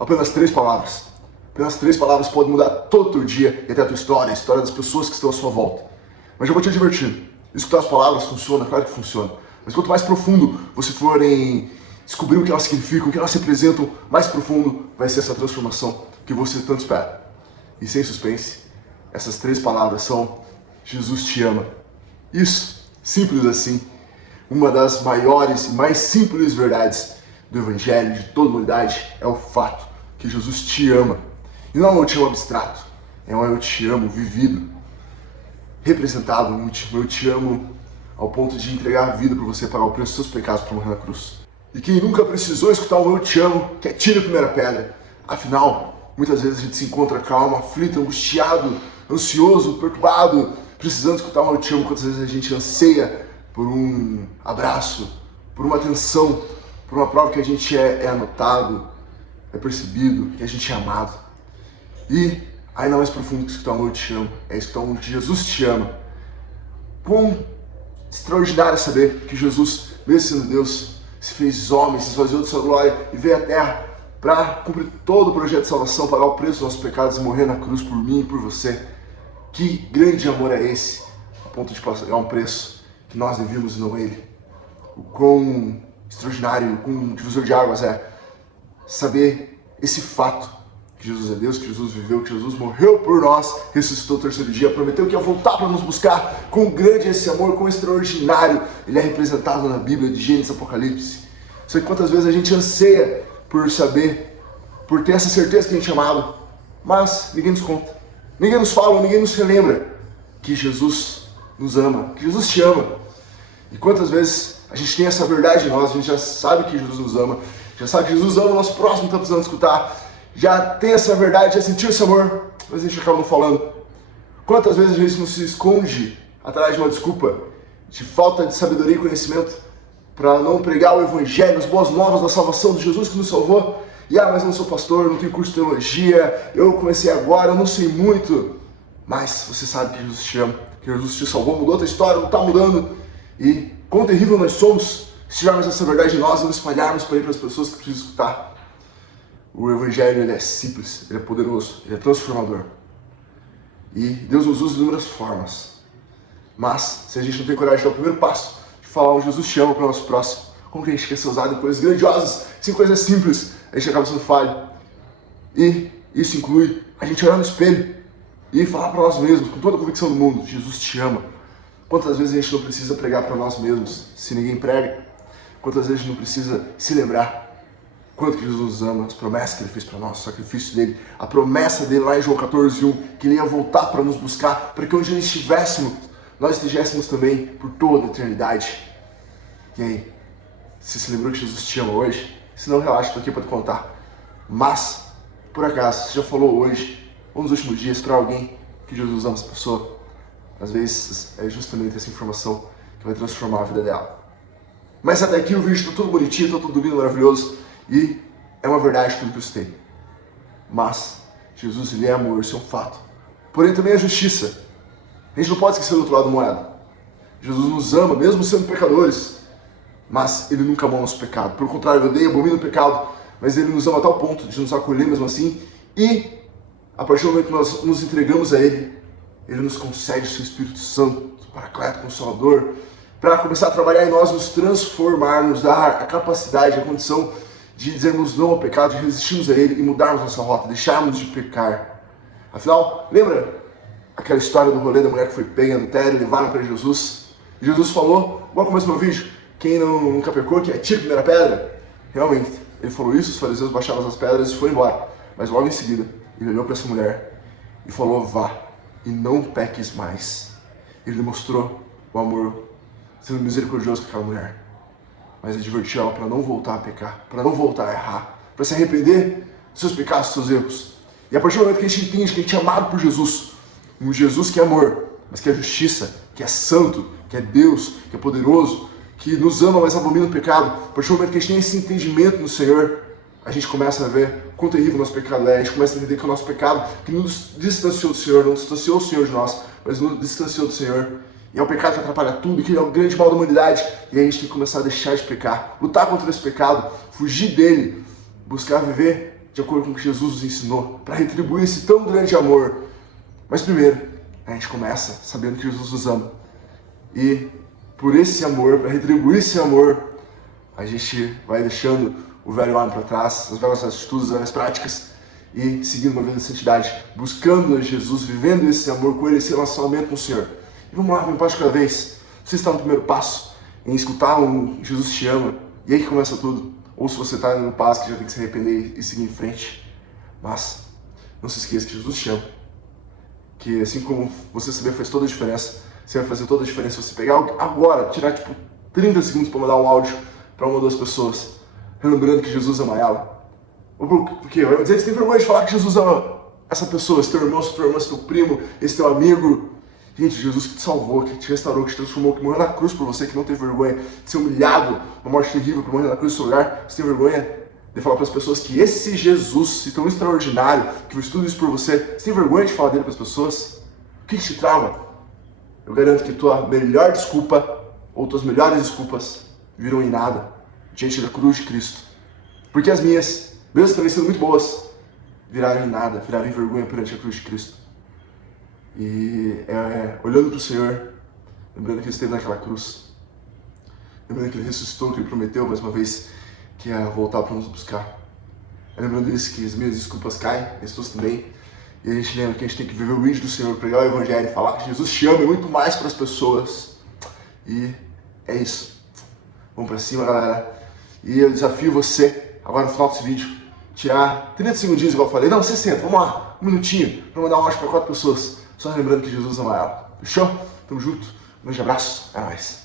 Apenas 3 palavras. Apenas 3 palavras podem mudar todo o teu dia e até a tua história, a história das pessoas que estão à sua volta. Mas eu vou te advertir. Escutar as palavras funciona, claro que funciona. Mas quanto mais profundo você for em descobrir o que elas significam, o que elas representam, mais profundo vai ser essa transformação que você tanto espera. E sem suspense, essas 3 palavras são: Jesus te ama. Isso, simples assim. Uma das maiores e mais simples verdades do Evangelho de toda a humanidade é o fato que Jesus te ama. E não é um eu te amo abstrato, é um eu te amo vivido, representado, um eu te amo ao ponto de entregar a vida por você, pagar o preço dos seus pecados para morrer na cruz. E quem nunca precisou escutar um eu te amo, que atire a primeira pedra. Afinal, muitas vezes a gente se encontra calmo, aflito, angustiado, ansioso, perturbado, precisando escutar um eu te amo. Quantas vezes a gente anseia por um abraço, por uma atenção, por uma prova que a gente é anotado, é percebido, que a gente é amado. E ainda mais profundo que escutar um eu te amo, é escutar um Jesus te ama. Quão extraordinário é saber que Jesus, mesmo sendo Deus, se fez homem, se esvaziou de sua glória e veio à terra para cumprir todo o projeto de salvação, pagar o preço dos nossos pecados e morrer na cruz por mim e por você. Que grande amor é esse, a ponto de pagar um preço que nós devíamos e não ele. O quão extraordinário, o quão divisor de águas é saber esse fato, que Jesus é Deus, que Jesus viveu, que Jesus morreu por nós, ressuscitou o 3º dia, prometeu que ia voltar para nos buscar. Quão grande é esse amor, quão extraordinário ele é representado na Bíblia, de Gênesis, Apocalipse. Só que quantas vezes a gente anseia por saber, por ter essa certeza que a gente é amado, mas ninguém nos conta, ninguém nos fala, ninguém nos relembra que Jesus nos ama, que Jesus te ama. E quantas vezes a gente tem essa verdade em nós, a gente já sabe que Jesus nos ama, já sabe que Jesus ama o nosso próximo, está precisando escutar, já tem essa verdade, já sentiu esse amor, mas a gente acaba não falando. Quantas vezes a gente não se esconde atrás de uma desculpa de falta de sabedoria e conhecimento para não pregar o Evangelho, as boas novas da salvação de Jesus que nos salvou? E mas eu não sou pastor, não tenho curso de teologia, eu comecei agora, eu não sei muito. Mas você sabe que Jesus te ama, que Jesus te salvou, mudou a tua história, não está mudando. E quão terrível nós somos se tivermos essa verdade em nós e não espalharmos para as pessoas que precisam escutar. O Evangelho ele é simples, ele é poderoso, ele é transformador. E Deus nos usa de inúmeras formas. Mas, se a gente não tem coragem de dar o primeiro passo, de falar um Jesus te ama para o nosso próximo, como que a gente quer ser usado em coisas grandiosas, sem coisas simples, a gente acaba sendo falho. E isso inclui a gente olhar no espelho e falar para nós mesmos, com toda a convicção do mundo: Jesus te ama. Quantas vezes a gente não precisa pregar para nós mesmos, se ninguém prega? Quantas vezes a gente não precisa se lembrar quanto que Jesus nos ama, as promessas que ele fez para nós, o sacrifício dele, a promessa dele lá em João 14:1, que ele ia voltar para nos buscar, para que onde ele estivéssemos, nós estivéssemos também por toda a eternidade. E aí, você se lembrou que Jesus te ama hoje? Se não, relaxa, estou aqui para te contar. Mas, por acaso, você já falou hoje, ou nos últimos dias, para alguém que Jesus ama essa pessoa? Às vezes, é justamente essa informação que vai transformar a vida dela. Mas até aqui o vídeo está tudo bonitinho, está tudo lindo, maravilhoso. E é uma verdade tudo que eu citei. Mas Jesus, ele é amor, isso é um fato. Porém também é justiça. A gente não pode esquecer do outro lado da moeda. Jesus nos ama, mesmo sendo pecadores. Mas ele nunca amou o nosso pecado. Pelo contrário, ele odeia, abomina o pecado. Mas ele nos ama a tal ponto de nos acolher mesmo assim. E a partir do momento que nós nos entregamos a ele, ele nos concede o seu Espírito Santo, o Paracleto, Consolador, para começar a trabalhar em nós, nos transformar, nos dar a capacidade, a condição de dizermos não ao pecado, de resistirmos a ele e mudarmos nossa rota, deixarmos de pecar. Afinal, lembra aquela história do rolê da mulher que foi pega no adultério, levaram para Jesus? E Jesus falou, igual no começo do meu vídeo, quem nunca pecou, que atire a primeira pedra. Realmente, ele falou isso, os fariseus baixaram as pedras e foi embora. Mas logo em seguida, ele olhou para essa mulher e falou: vá e não peques mais. Ele demonstrou o amor, sendo misericordioso com aquela mulher. Mas advertiu ela para não voltar a pecar, para não voltar a errar, para se arrepender dos seus pecados, dos seus erros. E a partir do momento que a gente entende que a gente é amado por Jesus, um Jesus que é amor, mas que é justiça, que é santo, que é Deus, que é poderoso, que nos ama, mas abomina o pecado, a partir do momento que a gente tem esse entendimento no Senhor, a gente começa a ver quão terrível o nosso pecado é, a gente começa a entender que o nosso pecado, que nos distanciou do Senhor, não distanciou o Senhor de nós, mas nos distanciou do Senhor. E é o pecado que atrapalha tudo, que é o grande mal da humanidade. E aí a gente tem que começar a deixar de pecar, lutar contra esse pecado, fugir dele, buscar viver de acordo com o que Jesus nos ensinou, para retribuir esse tão grande amor. Mas primeiro, a gente começa sabendo que Jesus nos ama. E por esse amor, para retribuir esse amor, a gente vai deixando o velho homem para trás, as velhas atitudes, as velhas práticas, e seguindo uma vida de santidade, buscando a Jesus, vivendo esse amor com Ele, esse relacionamento com o Senhor. E vamos lá, um passo de cada vez. Você está no primeiro passo, em escutar um Jesus te ama, e aí que começa tudo. Ou se você está no passo que já tem que se arrepender e seguir em frente. Mas não se esqueça que Jesus te ama. Que assim como você saber faz toda a diferença, você vai fazer toda a diferença se você pegar agora, tirar tipo 30 segundos para mandar um áudio para uma das pessoas, relembrando que Jesus ama ela. Ou por quê? Vai me dizer que você tem vergonha de falar que Jesus ama essa pessoa, esse teu irmão, essa tua irmã, esse teu primo, esse teu amigo. Gente, Jesus que te salvou, que te restaurou, que te transformou, que morreu na cruz por você, que não teve vergonha de ser humilhado, uma morte terrível, por morrer na cruz do seu lugar. Você tem vergonha de falar para as pessoas que esse Jesus, tão extraordinário, que fez tudo isso por você, você tem vergonha de falar dele para as pessoas? O que te trava? Eu garanto que tua melhor desculpa, ou tuas melhores desculpas, viram em nada diante da cruz de Cristo. Porque as minhas, mesmo também sendo muito boas, viraram em nada, viraram em vergonha perante a cruz de Cristo. E olhando para o Senhor, lembrando que Ele esteve naquela cruz, lembrando que Ele ressuscitou, que Ele prometeu mais uma vez que ia voltar para nos buscar. Lembrando isso, que as minhas desculpas caem, as tuas também. E a gente lembra que a gente tem que viver o vídeo do Senhor, pregar o Evangelho, falar que Jesus te ama e muito mais para as pessoas. E é isso. Vamos para cima, galera. E eu desafio você, agora no final desse vídeo, tirar 30 segundinhos, igual eu falei. Não, 60, vamos lá, um minutinho, para mandar um áudio para 4 pessoas. Só lembrando que Jesus ama ela. Fechou? Tamo junto. Um grande abraço. É nóis.